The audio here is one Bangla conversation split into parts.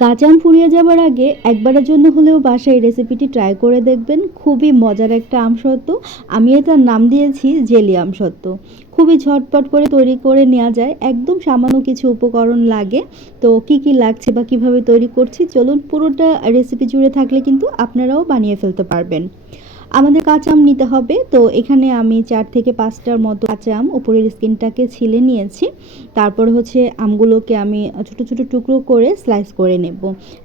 কাঁচা আম ফুরিয়ে যাবার আগে একবারের জন্য হলেও বাসায় এই রেসিপিটি ট্রাই করে দেখবেন। খুবই মজার একটা আমসত্ব আমি এটার নাম দিয়েছি জেলি আমসত্ব খুবই ঝটপট করে তৈরি করে নেওয়া যায়। একদম সামান্য কিছু উপকরণ লাগে। তো কি কি লাগছে বা কীভাবে তৈরি করছি, চলুন পুরোটা রেসিপি জুড়ে থাকলে কিন্তু আপনারাও বানিয়ে ফেলতে পারবেন। আমাদের কাঁচা আম নিতে হবে। তো এখানে আমি চার থেকে পাঁচটার মতো কাঁচা আম উপরের স্কিনটাকে ছিলে নিয়েছি। তারপর হচ্ছে আমগুলোকে আমি ছোট ছোট টুকরো করে স্লাইস করে নেব।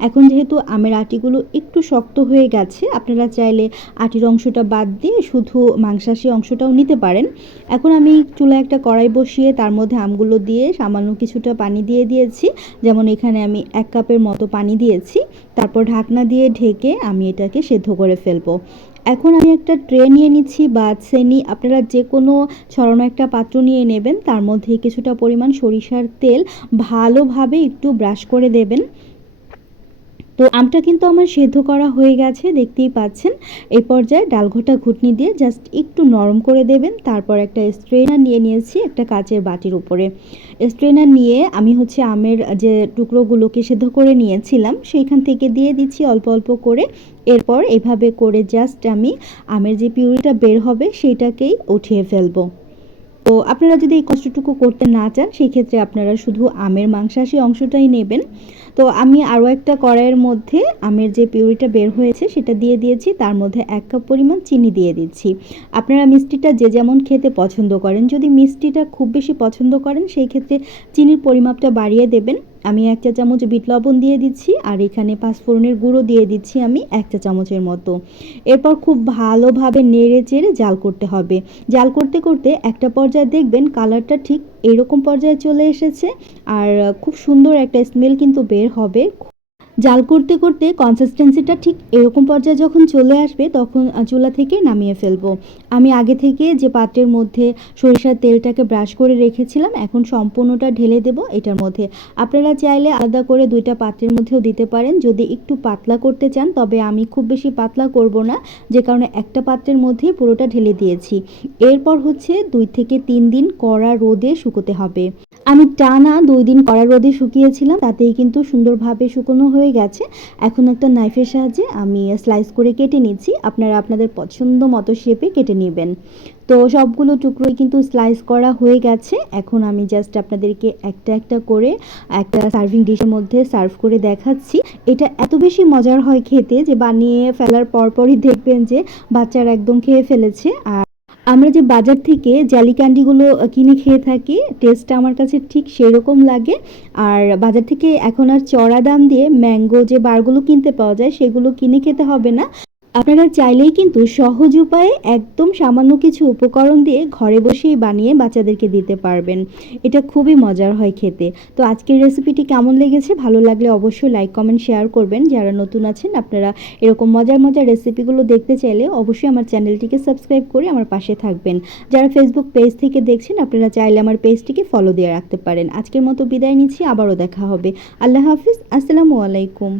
এখন যেহেতু আমের আটিগুলো একটু শক্ত হয়ে গেছে, আপনারা চাইলে আটির অংশটা বাদ দিয়ে শুধু মাংসাশী অংশটাও নিতে পারেন। এখন আমি চুলায় একটা কড়াই বসিয়ে তার মধ্যে আমগুলো দিয়ে সামান্য কিছুটা পানি দিয়ে দিয়েছি। যেমন এখানে আমি এক কাপের মতো পানি দিয়েছি। তারপর ঢাকনা দিয়ে ঢেকে আমি এটাকে সেদ্ধ করে ফেলব। এখন আমি একটা ট্রে নিয়ে নিচ্ছি বা শ্রেণি আপনারা যে কোনো ছড়ানো একটা পাত্র নিয়ে নেবেন, তার মধ্যে কিছুটা পরিমাণ সরিষার তেল ভালোভাবে একটু ব্রাশ করে দেবেন। তো আমটা কিন্তু আমার সেদ্ধ করা হয়ে গেছে, দেখতেই পাচ্ছেন। এই পর্যায়ে ডালঘোটা ঘুটনি দিয়ে জাস্ট একটু নরম করে দেবেন, তারপর একটা স্ট্রেনার নিয়ে নিয়েছি একটা কাচের বাটির উপরে। স্ট্রেনার নিয়ে আমি হচ্ছে আমের যে টুকরোগুলোকে সেদ্ধ করে নিয়েছিলাম, সেইখান থেকে দিয়ে দিচ্ছি অল্প অল্প করে। এরপর এভাবে করে জাস্ট আমি আমের যে পিউরিটা বের হবে, সেইটাকেই উঠিয়ে ফেলব। তো আপনারা যদি এই কষ্টটুকু করতে না চান, সেই ক্ষেত্রে আপনারা শুধু আমের মাংসাশী অংশটাই নেবেন। তো আমি আরও একটা কড়াইয়ের মধ্যে আমের যে পিউরিটা বের হয়েছে সেটা দিয়ে দিয়েছি। তার মধ্যে এক কাপ পরিমাণ চিনি দিয়ে দিচ্ছি। আপনারা মিষ্টিটা যে যেমন খেতে পছন্দ করেন, যদি মিষ্টিটা খুব বেশি পছন্দ করেন, সেই ক্ষেত্রে চিনির পরিমাপটা বাড়িয়ে দেবেন। আমি এক চা চামচ বিট লবণ দিয়ে দিচ্ছি আর এখানে পাঁচফোড়নের গুঁড়ো দিয়ে দিচ্ছি আমি এক চা চামচের মতো। এরপর খুব ভালোভাবে নেড়ে চেড়ে জাল করতে হবে। জাল করতে করতে একটা পর্যায়ে দেখবেন কালারটা ঠিক এরকম পর্যায়ে চলে এসেছে। আর খুব সুন্দর একটা স্মেল কিন্তু বের হবে। জাল করতে করতে কনসিস্টেন্সিটা ঠিক এরকম পর্যায়ে যখন চলে আসবে, তখন চুলা থেকে নামিয়ে ফেলব। আমি আগে থেকে যে পাত্রের মধ্যে সরিষার তেলটাকে ব্রাশ করে রেখেছিলাম, এখন সম্পূর্ণটা ঢেলে দেব এটার মধ্যে। আপনারা চাইলে আলাদা করে দুইটা পাত্রের মধ্যেও দিতে পারেন। যদি একটু পাতলা করতে চান, তবে আমি খুব বেশি পাতলা করব না, যে কারণে একটা পাত্রের মধ্যেই পুরোটা ঢেলে দিয়েছি। এরপর হচ্ছে দুই থেকে তিন দিন কড়া রোদে শুকোতে হবে। আমি টানা দুই দিন কড়া রোদে শুকিয়েছিলাম, তাতেই কিন্তু সুন্দরভাবে শুকনো হয়ে গেছে। এখন একটা নাইফের সাহায্যে আমি স্লাইস করে কেটে নিচ্ছি। আপনারা আপনাদের পছন্দ মতো শেপে কেটে নেবেন। তো সবগুলো টুকরোই কিন্তু স্লাইস করা হয়ে গেছে। এখন আমি জাস্ট আপনাদেরকে একটা একটা করে একটা সার্ভিং ডিশের মধ্যে সার্ভ করে দেখাচ্ছি। এটা এত বেশি মজার হয় খেতে যে বানিয়ে ফেলার পরপরই দেখবেন যে বাচ্চারা একদম খেয়ে ফেলেছে। আর আমরা যে বাজার থেকে জালি ক্যান্ডিগুলো কিনে খেয়ে থাকি টেস্টটা আমার কাছে ঠিক সেরকম লাগে। আর বাজার থেকে এখন আর চড়া দাম দিয়ে ম্যাঙ্গো যে বারগুলো কিনতে পাওয়া যায়, সেগুলো কিনে খেতে হবে না। আপনারা চাইলেই কিন্তু সহজ উপায়ে একদম সামান্য কিছু উপকরণ দিয়ে ঘরে বসেই বানিয়ে বাচ্চাদেরকে দিতে পারবেন। এটা খুবই মজার হয় খেতে। তো আজকের রেসিপিটি কেমন লেগেছে? ভালো লাগলে অবশ্যই লাইক কমেন্ট শেয়ার করবেন। যারা নতুন আছেন, আপনারা এরকম মজার মজার রেসিপিগুলো দেখতে চাইলে অবশ্যই আমার চ্যানেলটিকে সাবস্ক্রাইব করে আমার পাশে থাকবেন। যারা ফেসবুক পেজ থেকে দেখছেন, আপনারা চাইলে আমার পেজটিকে ফলো দিয়ে রাখতে পারেন। আজকের মতো বিদায় নিচ্ছি, আবারও দেখা হবে। আল্লাহ হাফিজ, আসসালামু আলাইকুম।